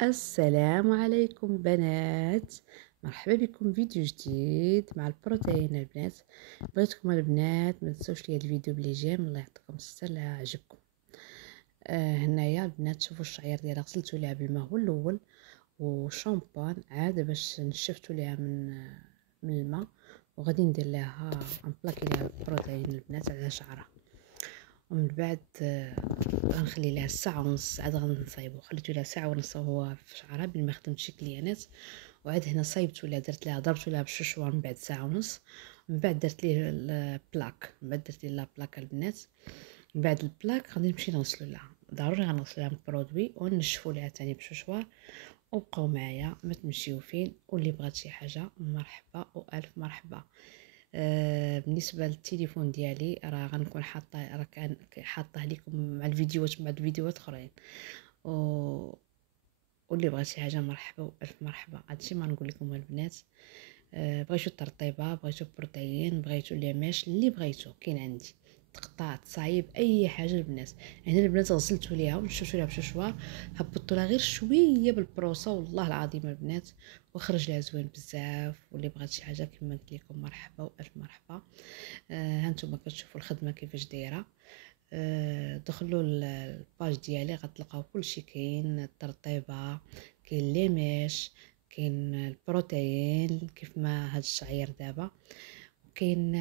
السلام عليكم بنات. مرحبا بكم فيديو جديد مع البروتين البنات. بغيتكم البنات ما تنسوش لي هذا الفيديو بلي جيم، الله يعطيكم الستر لا عجبكم. هنايا البنات شوفوا الشعير ديالها غسلتو ليها بالماء هو الاول وشامبان عاد باش نشفتو ليها من الماء، وغادي ندير لها نبلاكي ليها البروتين البنات على شعرها، ومن بعد غنخلي لها ساعة ونص عاد غنصايبو. خليتو لها ساعة ونص وهو في شعرها بين ما خدمت شي كليانات، وعاد هنا صايبتو لها درت لها ضربتو لها بالشوشوار من بعد ساعة ونص، من بعد درت ليه البلاك، من بعد درت ليه لا بلاك البنات. من بعد البلاك غادي نمشي نغسلو لها، ضروري غنغسلو لها بالبرودوي ونشفو لها تاني بالشوشوار. وبقاو معايا ما تمشيو فين، واللي بغات شي حاجه مرحبا والف مرحبا. بالنسبه للتليفون ديالي راه غنكون حاطه، راه كان حاطه لكم مع الفيديوهات مع الفيديوهات اخرين، و واللي بغى شي حاجه مرحبا والف مرحبا. هادشي ما نقول لكم البنات. بغيتو الترطيبه، بغيتو بروتين، بغيتو ليماش، اللي بغيتو كاين عندي. تقطع تصايب اي حاجه البنات. هنا البنات غسلتو ليها ونشفتو ليها بشوشوار، هبطتو لها غير شويه بالبروسه والله العظيم البنات وخرج لها زوين بزاف. واللي بغات شي حاجه كما قلت لكم مرحبا والف مرحبا. هانتوما كتشوفوا الخدمه كيفاش دايره. دخلوا الباج ديالي غتلقاو كلشي كاين، الترطيبه كاين ليماش، كاين البروتين كيف ما هاد الشعير دابا، كاين